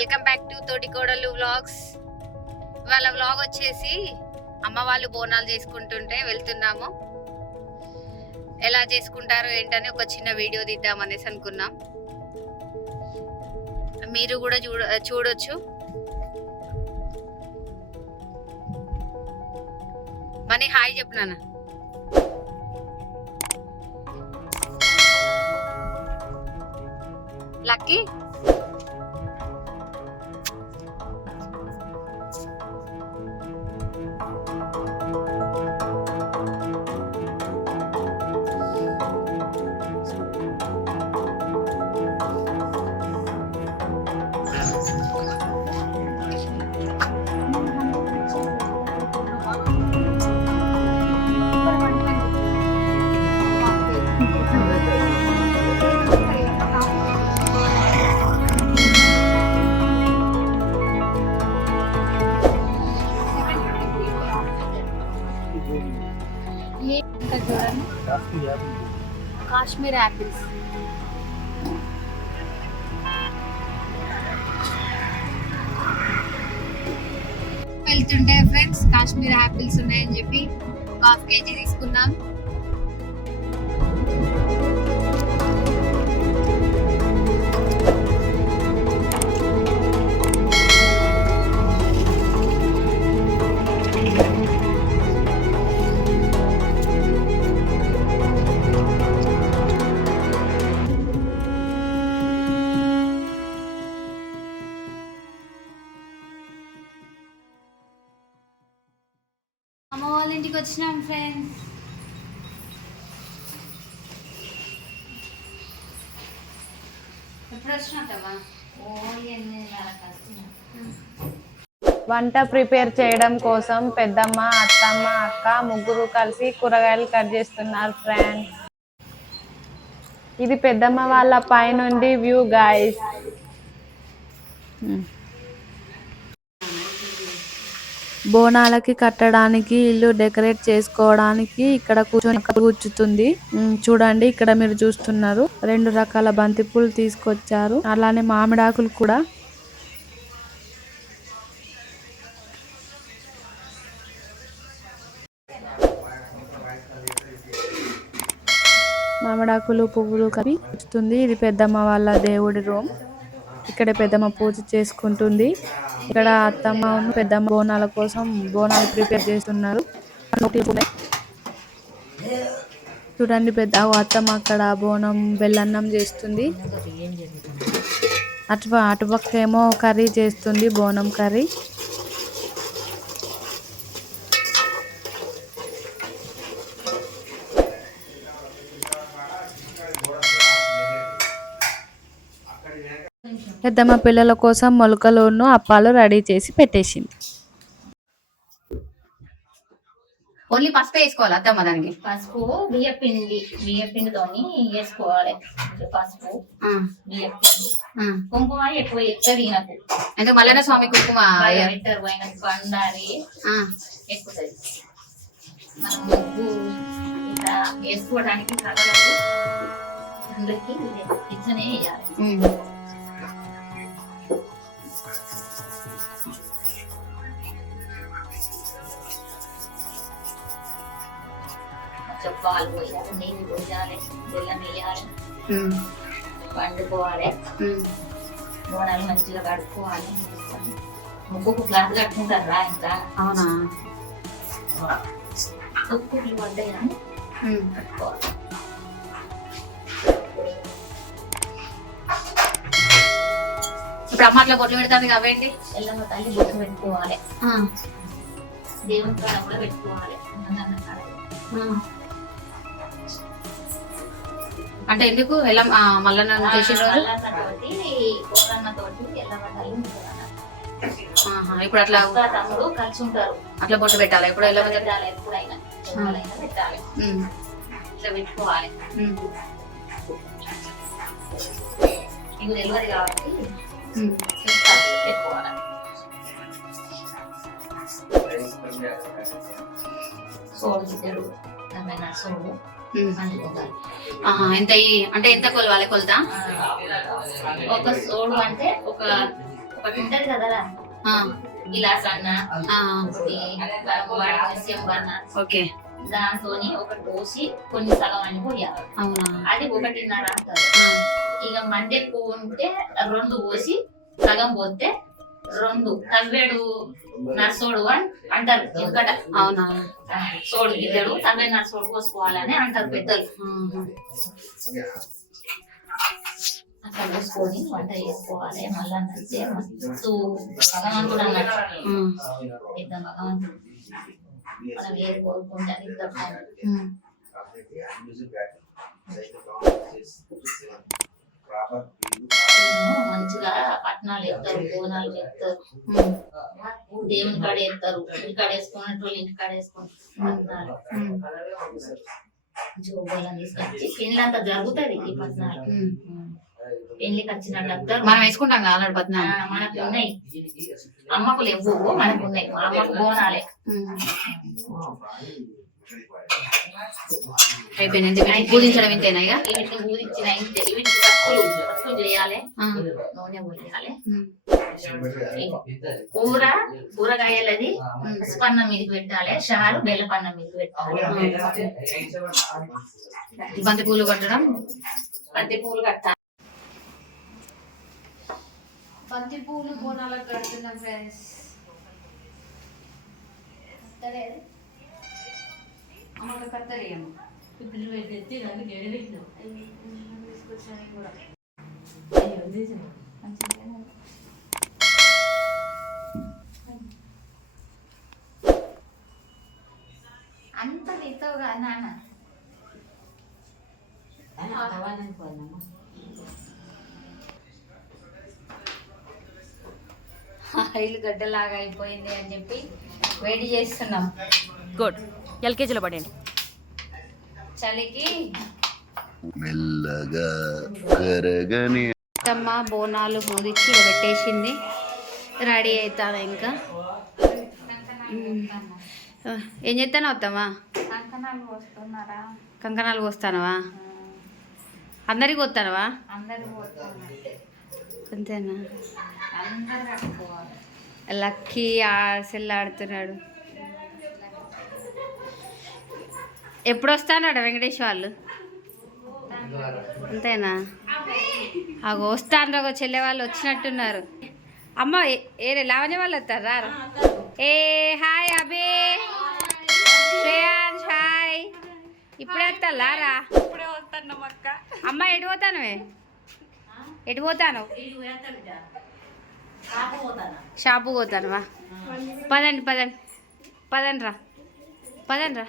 Welcome back to తోటి కోడలు vlogs. ఇవాళ వ్లాగ్ వచ్చేసి అమ్మ వాళ్ళు బోనాలు చేసుకుంటుంటే వెళ్తున్నాము. ఎలా చేసుకుంటారో ఏంటని ఒక చిన్న వీడియో తీద్దామనేసి అనుకున్నాం. మీరు కూడా చూడొచ్చు. మనీ హాయ్ చెప్పు నాన్న. Lucky Kashmir apples. వెళ్తుంటే ఫ్రెండ్స్ కాశ్మీర్ యాపిల్స్ ఉన్నాయని చెప్పి ఒక ½ కేజీ తీసుకున్నాం. అమ్మ వాళ్ళ ఇంటికి వచ్చినాం ఫ్రెండ్స్. ఎప్పుడు వచ్చినట్టవా? వంట ప్రిపేర్ చేయడం కోసం పెద్దమ్మ, అత్తమ్మ, అక్క ముగ్గురు కలిసి కూరగాయలు కట్ చేస్తున్నారు ఫ్రెండ్స్. ఇది పెద్దమ్మ వాళ్ళ పైనుండి వ్యూ గాయ్స్. బోనాలకి కట్టడానికి ఇల్లు డెకరేట్ చేసుకోవడానికి ఇక్కడ కూర్చుతుంది. చూడండి, ఇక్కడ మీరు చూస్తున్నారు 2 రకాల బంతిపూలు తీసుకొచ్చారు. అలానే మామిడాకులు కూడా. మామిడాకులు పువ్వులు కలిపి కూర్చుతుంది. ఇది పెద్దమ్మ వాళ్ళ దేవుడి రూమ్. ఇక్కడ పెద్దమ్మ పూజ చేసుకుంటుంది. ఇక్కడ అత్తమ్మ పెద్దమ్మ బోనాల కోసం బోనాలు ప్రిపేర్ చేస్తున్నారు. చూడండి, పెద్ద అత్తమ్మ అక్కడ బోనం బెల్లన్నం చేస్తుంది. అటుపక్క ఏమో కర్రీ చేస్తుంది, బోనం కర్రీ. పెద్దమ్మ పిల్లల కోసం మొలకలోను అప్పాలు రెడీ చేసి పెట్టేసింది. ఓన్లీ పసుపు వేసుకోవాలి అత్తమ్మ దానికి? పసుపు బియ్యపిండితోని వేసుకోవాలి. పసుపు బియ్యపిండి కుంకుమ ఎక్కువ ఎక్కది నాకు అంటే మల్లన్న స్వామి కుంకుమ పెట్టరు. పోయిన బండారి ఎక్కుతుంది. మనం ముగ్గు ఇట్లా వేసుకోవడానికి కథలకు అందరికి ఇట్లనే వేయాలి. పాలు పోయాలి, నీళ్ళు పోయాలి, బెల్లం వేయాలి, వండుకోవాలి. బోనాలు మంచిగా కడుక్కోవాలి. ముగ్గుకు క్లాత్ కట్టుకుంటారు రా. ఇంకా అవునా? ఉప్పులు పడ్డాయి అని కట్టుకోవాలి. ఇప్పుడు అమ్మ అట్లా బొట్లు పెడతాను అవేంటి? ఎల్లమ్మ తల్లి బొట్టు పెట్టుకోవాలి. దేవుని కాడ కూడా పెట్టుకోవాలి. అంటే ఎందుకు మల్లన్న చేసిన రోజు ఇప్పుడు అట్లా తమ్ముడు కలిసి ఉంటారు. అట్లా బొట్టు పెట్టాలి. ఇప్పుడు ఎలా పెట్టాలి? ఎప్పుడైనా పెట్టాలి. ఇట్లా పెట్టుకోవాలి. ఇది తెలియదు కాబట్టి పెట్టుకోవాలి. సోడు చిట్టడు సోడు ఎంత అంటే ఎంత కొలవాలి? కొలత ఒక సోడు అంటే ఒక ఒకటి ఉంటది కదరా ఆ, గిలాస్ అన్న ఆ, అన్న ఓకే. దాంతో ఒకటి పోసి కొన్ని సగం అని పోయాలి. అవునా? అది 1.5 అంటారు. ఆ, ఇక మంది ఎక్కువ ఉంటే 2 పోసి సగం పోతే 2 తవ్వేడు నర్సోడు అని అంటారు ఎందుకట. అవునా? సోడు గిద్దడు తవ్వేడు నర్సోడు పోసుకోవాలని అంటారు పెద్దలు. ఆహా. అట్లా పోసుకొని వంట చేసుకోవాలి. మళ్ళా నచ్చే మస్తు భగవంతుడు అన్నట్టు, ఉమ్, పెద్ద భగవంతుడు. మనం ఏది కోరుకుంటే అది దొరకాలి. ఉమ్. మంచిగా పట్నాలు ఎత్తారు, బోనాలు ఎత్తారు, ఉమ్, దేవుని కాడ ఎత్తారు, ఇంటి కాడ వేసుకున్నట్టు ఇంటి కాడ వేసుకుంటారు పట్నాలు. ఉమ్, జోబోళ్ళని తీసుకొచ్చి పెళ్ళంతా జరుగుతుంది ఈ పట్నాలు. ఉమ్. పెళ్లికి వచ్చినట్టు వస్తారు. మనం వేసుకుంటాం కదా అన్నాడు పద్నాలుగు. మనకు ఉన్నాయి, అమ్మకు లేవు, మనకు ఉన్నాయి. మా అమ్మకు బోనాలే. అయిపోయింది. పూజించడం ఇంతేనా ఇక? వీటిని ఊదించిన ఇంతే. వీటికి పసులు చేయాలి, నూనె పోయాలి. కూరగాయలది పసుపన్నం మీద పెట్టాలి, షారు బెల్లపన్నం మీద పెట్టాలి. బంతి పూలు కట్టడం, బంతి పూలు కట్టాలి. బంతి పూలు బోనాలకు కడుతున్నాం ఫ్రెండ్స్. అమ్మ కత్తలేము అంత తీస్తావుగా నాన్న. ఆయిల్ గడ్డలాగా అయిపోయింది అని చెప్పి వేడి చేస్తున్నాం. గుడ్. ఎల్కేజీలో పడండి. చలికి మెల్లగా కరగని అత్తమ్మ బోనాలు పూదిచ్చి ఇలా పెట్టేసింది. రెడీ అవుతాను ఇంకా. ఏం చేస్తాను అత్తమ్మా? కంకణాలు పోస్తున్నారా? కంకణాలు పోస్తానవా? అందరికి పోతానవా? అందరు పోతున్నారు, అంతేనా? అందరు కట్టుకోవాలి. లక్కీ సెల్ ఆడుతున్నాడు. ఎప్పుడు వస్తానట వెంకటేష్ వాళ్ళు? అంతేనా? అగో వస్తాను ఒక చెల్లె వాళ్ళు వచ్చినట్టున్నారు. అమ్మ ఏ లావణ్య వాళ్ళు వస్తారా? ఏ హాయ్ అబే, శ్రేయాన్స్ హాయ్. ఇప్పుడే వస్తారా? అమ్మ ఎటు పోతానవే? ఎటు పోతాను? షాపు పోతానవా? పదండి పదండి పదండి రా, పదండి రా.